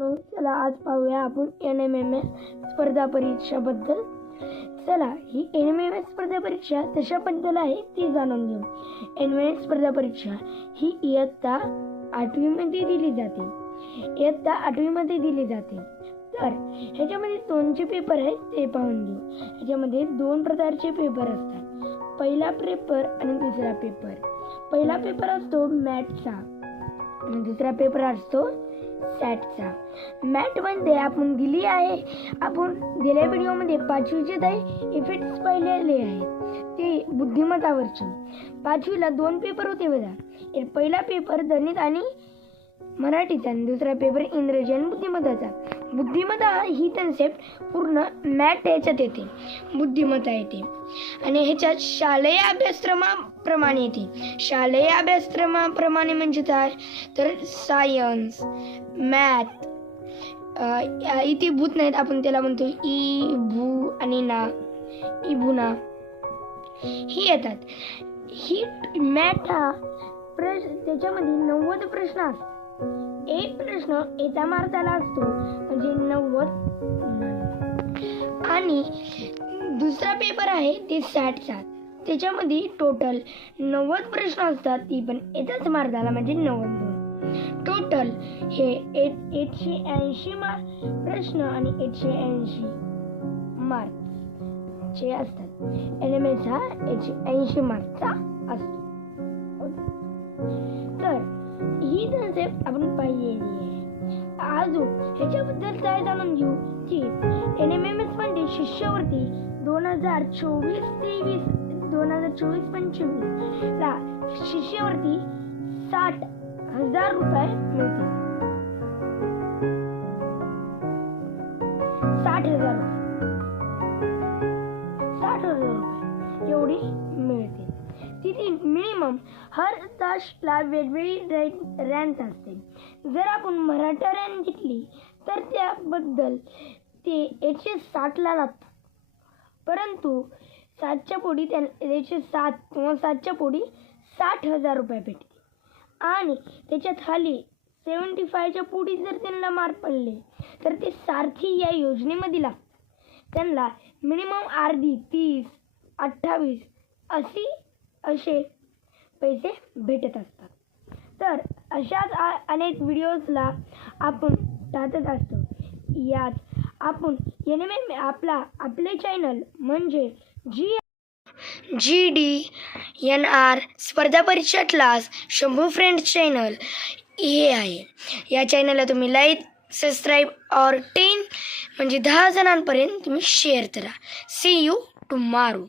चला आज पाहूया आपण एन एम एम एस स्पर्धा परीक्षाबद्दल. चला ही एन एम एम एस स्पर्धा परीक्षा कशाबद्दल आहे ती जाणून घेऊ. एन एम एम एस स्पर्धा परीक्षा ही इयत्ता आठवीमध्ये दिली जाते. इयत्ता आठवीमध्ये दिली जाते. तर ह्याच्यामध्ये दोनचे पेपर आहेत ते पाहून घेऊ. ह्याच्यामध्ये दोन प्रकारचे पेपर असतात. पहिला पेपर आणि दुसरा पेपर पहिला पेपर असतो मॅथचा आणि दुसरा पेपर असतो सॅटचा मॅथमध्ये आपण दिली आहे. आपण गेल्या व्हिडिओमध्ये पाचवीचे काही इफेक्ट्स पाहिलेले आहेत ते बुद्धिमत्तावरचे. पाचवीला दोन पेपर होते बघा. पहिला पेपर गणित आणि मराठीचा आणि दुसरा पेपर इंग्रजी आणि बुद्धिमत्ताचा. बुद्धिमत्ता ही कन्सेप्ट पूर्ण मॅट याच्यात येते. बुद्धिमत्ता येते. आणि ह्याच्यात शालेय अभ्यासक्रमाप्रमाणे येते. शालेय अभ्यासक्रमाप्रमाणे म्हणजे काय? तर सायन्स मॅथ इथे भूत नाहीत आपण त्याला म्हणतो ई भू आणि ना. इबुना ही येतात. ही मॅथ हा प्रश्न त्याच्यामध्ये नव्वद प्रश्न असतात. एक प्रश्न एका मार्काला असतो म्हणजे नव्वद. आणि दुसरा पेपर आहे ते सात त्याच्यामध्ये टोटल नव्वद प्रश्न असतात ती पण एकाच मार्गाला म्हणजे नव्वद टोटल हे एक एकशे ऐंशी मार्क प्रश्न आणि एकशे ऐंशी मार्क चे असतात. एन एम एस हा एकशे ऐंशी मार्कचा असतो. ही आपण पाहिलेली आहे. अजून ह्याच्याबद्दल काय जाणून घेऊ? की एन एम एम एसमध्ये शिष्यवृत्ती दोन हजार चोवीस तेवीस दोन हजार चोवीस पंचवीस ला शिष्यवृत्ती साठ हजार रुपये मिळते. साठ हजार रुपये. साठ हजार रुपये एवढी मिळते. तिथे मिनिमम हर तासला वेगवेगळी रँक असते. जर आपण मराठा रँक घेतली तर त्याबद्दल ते एकशे साठला लागतं परंतु सातच्या पोडी त्या एकशे सात किंवा सातच्या पोडी साठ हजार रुपये भेटते आणि त्याच्याखाली सेवन्टी फायच्या पुढी जर त्यांना मार पडले तर ते सारथी या योजनेमध्ये लागतात. त्यांना मिनिमम अर्धी तीस अठ्ठावीस अशी असे पैसे भेटत असतात. तर अशाच आ- अनेक व्हिडिओजला आपण टाकत असतो. यात आपण एन आपला आपले चॅनल म्हणजे G G D N R स्पर्धा परीक्षा क्लास शंभू फ्रेंड चॅनल हे आहे. या चॅनलला तुम्ही लाईक सबस्क्राईब और टेन म्हणजे दहा जणांपर्यंत तुम्ही शेअर करा. C you tomorrow